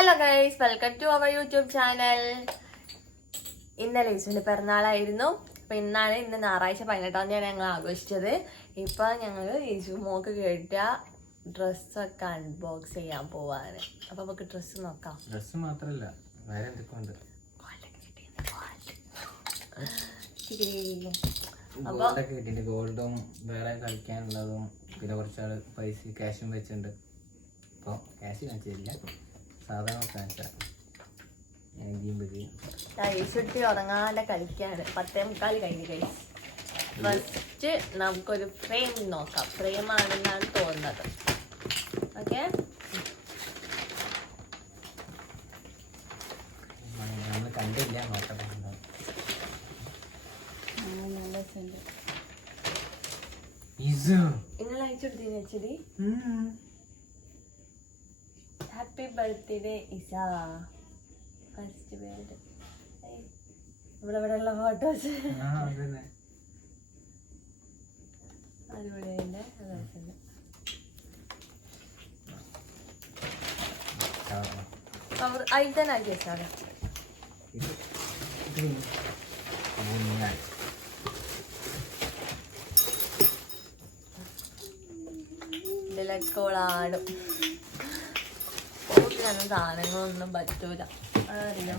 Hello guys, welcome to our YouTube channel. ഇന്നലെ ഇസുവിന്റെ പിറന്നാളായിരുന്നു. അപ്പൊ ഇന്ന് ഞായറാഴ്ച 18-ാം തീയതിയാണ് ഞങ്ങൾ ആഘോഷിച്ചത്. ഇപ്പൊ ഞങ്ങള് ഇസു മോക്ക് കേട്ട ഡ്രസ്സൊക്കെ അൺബോക്സ് ചെയ്യാൻ പോവാണ്. അപ്പൊ നമുക്ക് ഡ്രസ്സ് നോക്കാം. ഡ്രസ്സ് മാത്രല്ല വേറെ എന്തൊക്കെയുണ്ട്. ഗോൾഡും വേറെ കളിക്കാനുള്ളതും പിന്നെ കുറച്ചാള് പൈസ ക്യാഷും വെച്ചിട്ടുണ്ട്. അപ്പോൾ ക്യാഷ് കാണിച്ചില്ല, സാധാരണ കാണിച്ചാൽ ഐസുട്ടി ഉറങ്ങാതെ കളിക്കാണ്. 10:45 കഴിഞ്ഞ് ഗൈസ്. ഫസ്റ്റ് നമുക്കൊരു ഫ്രെയിം നോക്കാം. ഫ്രെയിം ആണെന്നാണ് തോന്നുന്നത്. ഓക്കെ, നമ്മൾ കണ്ടില്ല, നോക്കട്ടെ. ഇന്നലെ അയച്ചെടുത്തീന് വെച്ചടി. Happy birthday Isa. First birthday. ഇവിടെ ഉള്ള ഫോട്ടോസ് അടിപൊളിയുണ്ട്. അതിൽ തന്നെ ആക്കി വെച്ചാൽ ഇതിലൊക്കെോളാടും. ഓടിക്കാനും സാധനങ്ങളൊന്നും പറ്റൂല, അതറിയാം.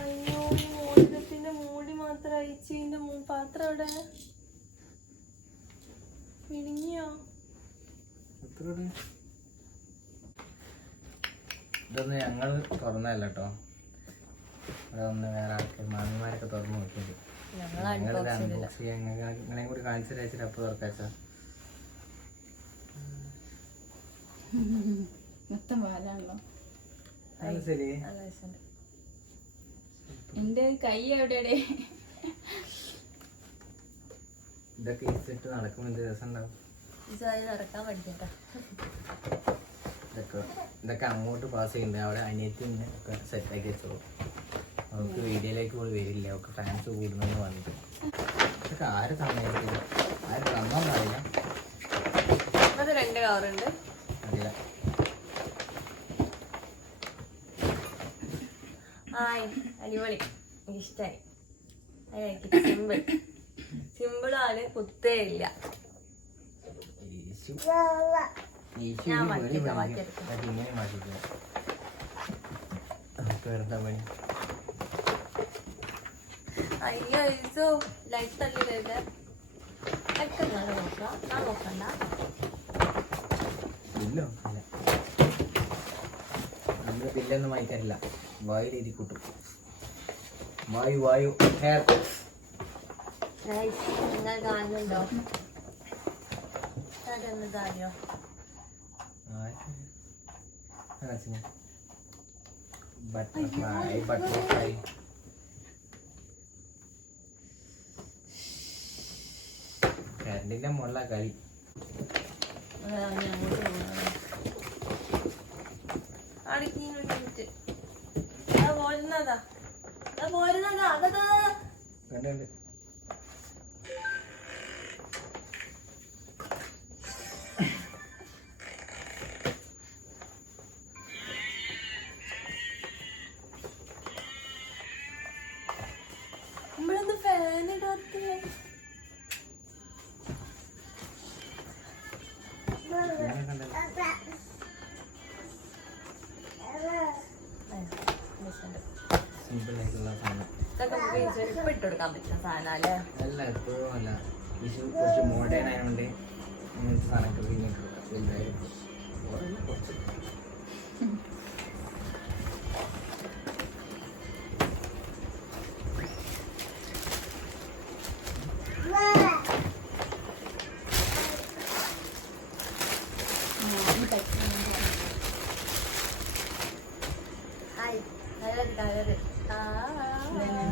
അയ്യോ, മോതിരത്തിന്റെ മൂടി മാത്രം അയച്ചു. ഇതിന്റെ പാത്രം എവിടെ പിണിങ്ങിയോ? ഇതൊന്നും ഞങ്ങൾ തുറന്നല്ല കേട്ടോ, അതൊന്ന് വേറെ ആൾക്കാർ മാമിമാരൊക്കെ തുറന്നു നോക്കിയത്. ഞങ്ങളിത് അൺബോക്സ് ചെയ്യാൻ നിങ്ങളെയും കൂടി കാണിച്ചിട്ട് അയച്ചിട്ട് അപ്പോൾ തുറക്കാച്ചാ. മൊത്തം പാലാണല്ലോ. ശരി, എന്റെ കൈ എവിടെ? ഇതൊക്കെ ഇട്ടിട്ട് നടക്കുമ്പോൾ എന്ത് രസം ഉണ്ടാവും. നടക്കാൻ പഠിക്കട്ടെ. ഇതൊക്കെ അങ്ങോട്ട് പാസ് ചെയ്യുന്നുണ്ട്. അവിടെ അനിയത്തിന് ഒക്കെ സെറ്റാക്കി വെച്ചോളൂ. അവർക്ക് വീഡിയോയിലേക്ക് പോയി വരില്ല, അവർക്ക് ഫാൻസ് കൂടുന്നെന്ന് പറഞ്ഞിട്ട്. ഇതൊക്കെ ആര് സമയത്തില്ല, ആര് തന്നോന്ന് അറിയില്ല. അത് 2 കവറുണ്ട്. അറിയില്ല. അടിപൊളി, ഇഷ്ടായി. സിമ്പിൾ സിമ്പിളാണ്, കുത്തേ ഇല്ല. അയ്യോ ഇസു, ലൈറ്റ് തള്ളിയില്ലേ? നോക്കാം, ഞാൻ നോക്കണ്ട. നമ്മള് ബില്ലൊന്നും വായിക്കാറില്ല, വായു രീതി കൂട്ടും. വായു ഹെയർ. നിങ്ങൾ കാണുന്നുണ്ടോ? അതൊന്ന് താഴെയോ? ബട്ടർഫ്ലൈ കരണ്ടിന്റെ മുള്ള കളി. കണ്ടുണ്ട്. നമ്മളൊന്ന് ഫാൻ ഇടാത്ത ഇട്ടുകൊടുക്കാൻ പറ്റുന്ന സാധനല്ലേ? അല്ല, എപ്പോഴും അല്ല. വിഷു കുറച്ച് മോഡേൺ ആയതുകൊണ്ട് ഇങ്ങനത്തെ സാധനങ്ങൾ വലുതായാലും കുറച്ച്.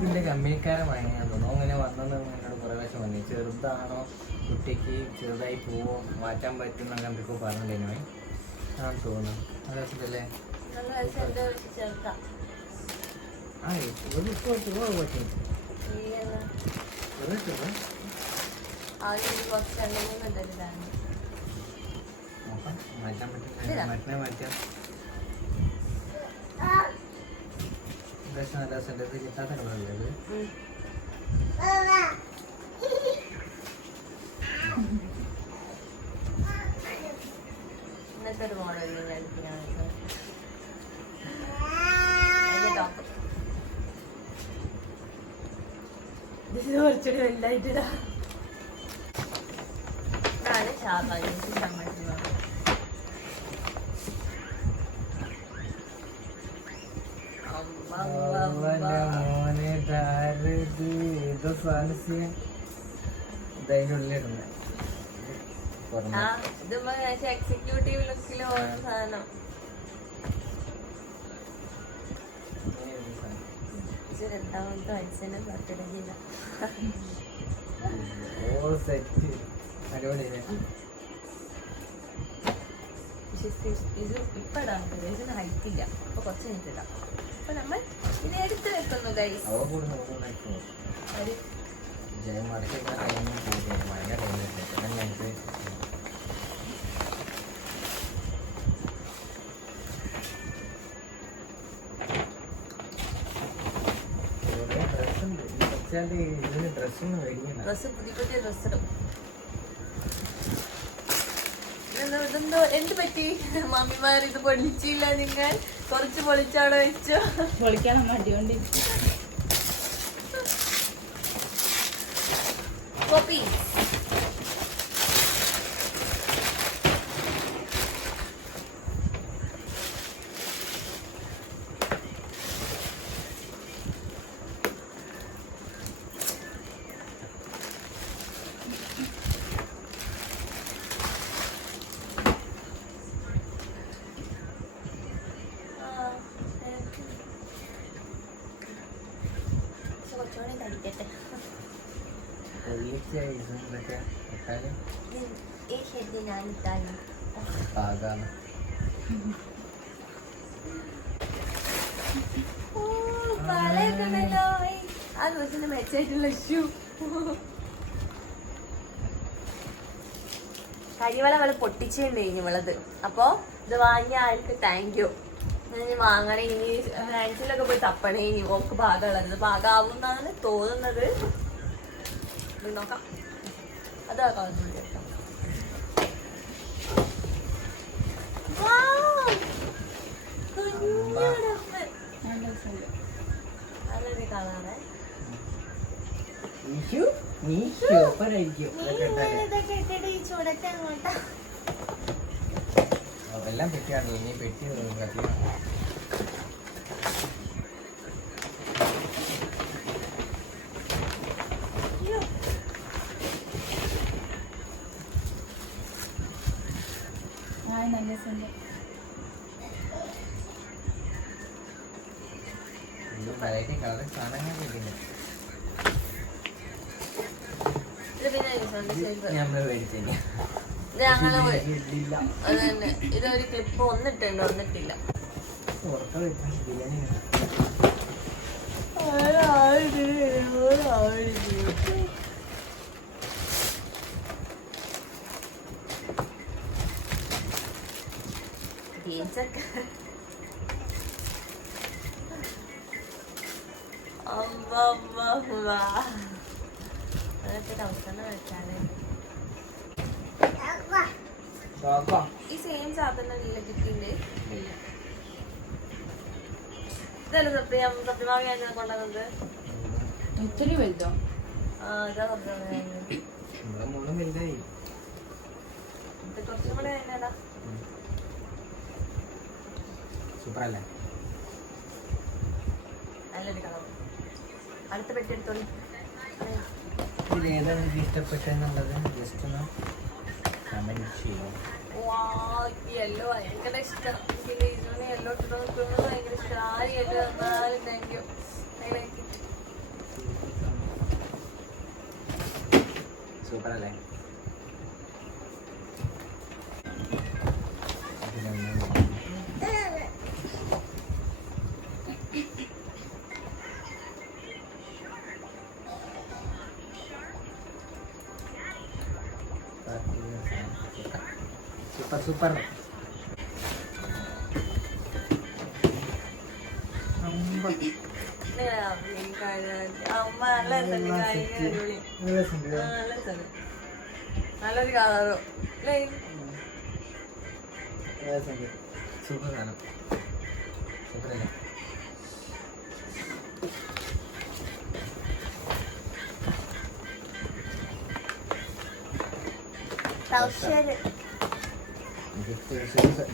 ഇതിന്റെ കമ്പനിക്കാരൻ വാങ്ങിയാൽ തോന്നുന്നു. അങ്ങനെ വന്നെന്ന് എന്നോട് കുറേ പ്രാവശ്യം പറഞ്ഞു. ചെറുതാണോ, കുട്ടിക്ക് ചെറുതായി പോവോ, മാറ്റാൻ പറ്റുന്ന കണ്ടിപ്പോൾ പറഞ്ഞിട്ടുണ്ടെങ്കിൽ ആണെന്ന് തോന്നുന്നു. നല്ല രസമല്ലേ? മാറ്റാൻ പറ്റില്ല, മാറ്റാൻ രസമുണ്ട്. ഇത് കിട്ടാത്ത കളറല്ലേ ഇത്? ഇന്നത്തെ ഒരു മോഡൽ ടോപ്പ് ഇത് കുറച്ചുകൂടി വലുതായിട്ടാ. ഇതാണ് ഷാബാനി സമ്മതിക്കുന്നത്. മോനെ ഇത് ഏതോ സാധനം ഇതിന്റെ ഉള്ളിലിടുന്നത് ഇത് എക്സിക്യൂട്ടീവ് ലുക്കില് ഓരോ സാധനം. രണ്ടാമത്തെ വയസ്സിന് ബർത്ത്ഡേക്കില്ല. ഇത് ഇപ്പൊ ഇടാൻ ഇതിന് ഹൈറ്റ് ഇല്ല. അപ്പൊ കുറച്ച് മിനിറ്റ് ഇടാം. അപ്പൊ നമ്മൾ ഇത് എടുത്ത് വെക്കുന്നു ഗൈസ്. ഡ്രസ് പുതിയ പുതിയ ഡ്രസ് ഇടും. ഇതെന്തോ എന്ത് പറ്റി മമ്മിമാർ ഇത് പൊളിച്ചില്ല? നിങ്ങൾ കുറച്ച് പൊളിച്ചവിടെ വെച്ചോ. പൊളിക്കാൻ മടിയോണ്ട് കോപ്പി കുറച്ചുകൂടെ കഴിക്കട്ടെ. ഈ ഷെഡ് ഞാൻ ഇട്ടാലും പലയൊക്കെ ഉണ്ടല്ലോ. ആ ദിവസത്തിന്റെ മെച്ചായിട്ടുള്ള ഷൂ കരിവള അവള് പൊട്ടിച്ചുണ്ട് കഴിഞ്ഞു ഇവളത്. അപ്പൊ ഇത് വാങ്ങിയ ആൾക്ക് താങ്ക് യു. ഇനി വാങ്ങണേ, ഇനി ഫ്രാൻസിലൊക്കെ പോയി തപ്പണേ. ഇനി ഓക്ക് ഭാഗമുള്ളത് ഭാഗമാവും എന്നാണ് തോന്നുന്നത്. നോക്കാം. അതാ കാണുന്നുണ്ട്. നല്ലൊരു കളറ്. ചൂടത്തെ അങ്ങോട്ടാ എല്ലാം പെട്ടിയാണ്. ഇനി പെട്ടി നല്ല രസമുണ്ട്. വെറൈറ്റി കളർ സാധനങ്ങൾ നമ്മള് മേടിച്ചില്ല. അതന്നെ ഇതൊരു ക്ലിപ്പ് ഒന്നിട്ടുണ്ട്, ഒന്നിട്ടില്ല. അതൊക്കെ അവസാനം വെച്ചാലേ ഈ സെയിം സാധനം ഇല്ല കിട്ടിയില്ലേ? ഇതല്ല സത്യമാവി ഞാൻ കൊണ്ടുവന്നത്. ഇത്തിരി വലുതോ? ഇതാ സത്യമാവി ഇത് കുറച്ചും കൂടെ അതിനടാ. സൂപ്പറല്ലേ? നല്ലൊരു കളർ. അടുത്ത പെട്ടി എടുത്തോളൂ. ഇത് ഏതാണ് എനിക്ക് ഇഷ്ടപ്പെട്ടെന്നുള്ളത് ജസ്റ്റ് ഒന്ന് കമന്റ് ചെയ്യുക. യെല്ലോ ഭയങ്കര ഇഷ്ടം. എനിക്ക് ഇസുവിന് യെല്ലോ ഇട്ടിട്ട് നിൽക്കുന്നത് ഭയങ്കര ഇഷ്ടം. ആര് യെല്ലോ തന്നാലും താങ്ക് യു. സൂപ്പറല്ലേ? Super super. അമ്മ നല്ല നല്ലൊരു കളറും അല്ലേ? സൂപ്പർ സാധനം. സൂപ്പറല്ലേ?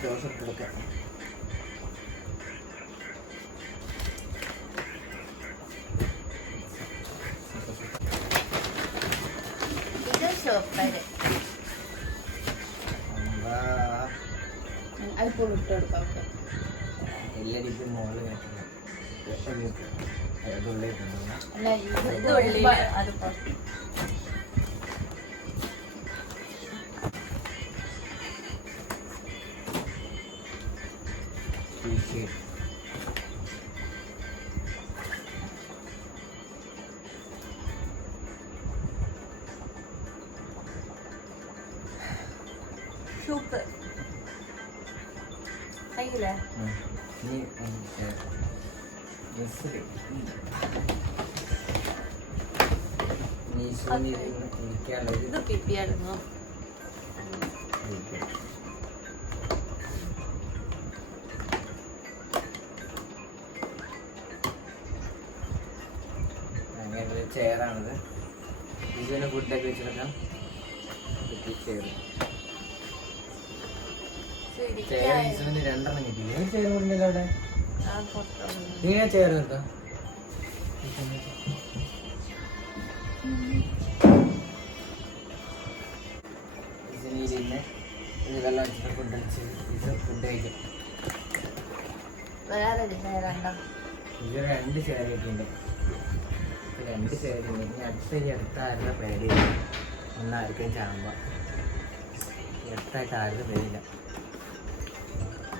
ദോശ കൊടുക്കാം. അതിപ്പോൾ ഇട്ട് കൊടുക്കാം. എല്ലാവർക്കും മോള് അല്ല അത് സൂപ്പർ കഴിയില്ലേ? ഇത് പിപ്പിയായിരുന്നു. അങ്ങനെ ചെയറാണിത്. ഇതിന് ഫുഡൊക്കെ വെച്ചെടുക്കാം. ചെയർ രണ്ടെണ്ണം കിട്ടിയില്ല. ചെയർ കൊണ്ടല്ലോ അവിടെ. ഇങ്ങനെ ചെയർ നിർത്താം. ഇതെല്ലാം വെച്ചിട്ട് ഫുഡ് അടിച്ച് ഇത് ഫുഡ് കഴിക്കും. ഇത് 2 ചെയർ കിട്ടിയിട്ടുണ്ട്. 2 ചെയർ ഉണ്ട്. ഇനി അടുത്ത ആരുടെ പേടിയില്ല. ഒന്നാർക്കും ചാമ്പ അടുത്തായിട്ട് ആരുടെ പേടിയില്ല.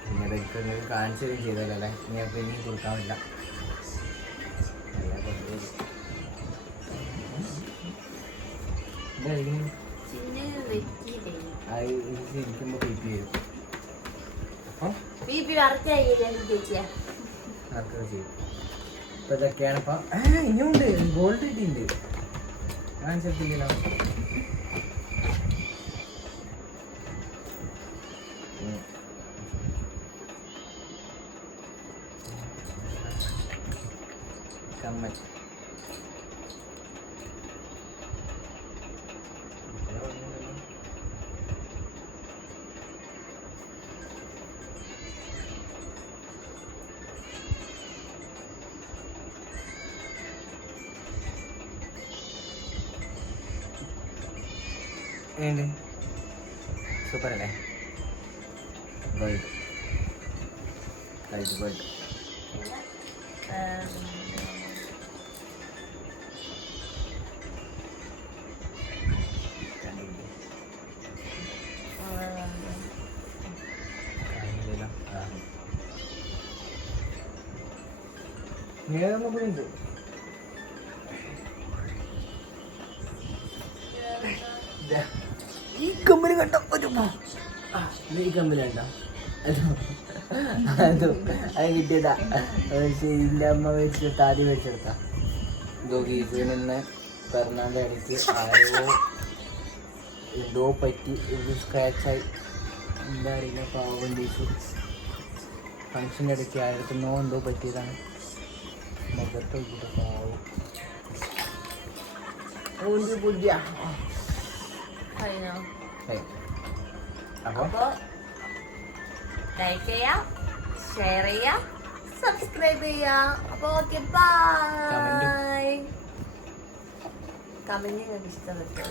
പിന്നെ ഇതൊക്കെ നിങ്ങൾക്ക് കാണിച്ചു തരും ചെയ്തല്ലോ അല്ലേ? ഇനി അപ്പോൾ ഇനി കൊടുക്കാൻ പറ്റില്ല. ഇരിക്കുമ്പോ പി വരും. അപ്പം ചെയ്യും. ഇപ്പൊ ഇതൊക്കെയാണ്. ഇപ്പൊ ഇനിയുണ്ട് ഗോൾഡ് കിട്ടിയിട്ടുണ്ട്. കാണിച്ചിട്ടില്ലല്ലോ. കമ്മൽ സൂപ്പർ അല്ലേ? Gold light gold. ഉണ്ട്. ഈ കമ്പനി കണ്ട ഒരു ഈ കമ്പനി കണ്ട അത് കിട്ടിയതാ. ഇതിൻ്റെ അമ്മ മേടിച്ചെടുത്ത ആദ്യം മേടിച്ചെടുത്ത ഗീസിൽ നിന്ന് പിറന്നാൻ്റെ ഇടയ്ക്ക് ആരോ എന്തോ പറ്റി ഇത് സ്ക്രാച്ചായി. എന്താ അറിയില്ല. പാവം ഗീസു ഫങ്ഷൻ്റെ ഇടയ്ക്ക് ആയിരത്തിനോ എന്തോ പറ്റിയതാണ്. മുഖത്ത് നോക്കിയിട്ട് പാവം പുതിയ. അപ്പൊ ലൈക്ക് ചെയ്യാ, ഷെയർ ചെയ്യാ, സബ്സ്ക്രൈബ് ചെയ്യാ. അപ്പൊ ഓക്കെ, ബൈ. കമന്റ് ഇഷ്ടപ്പെട്ടു.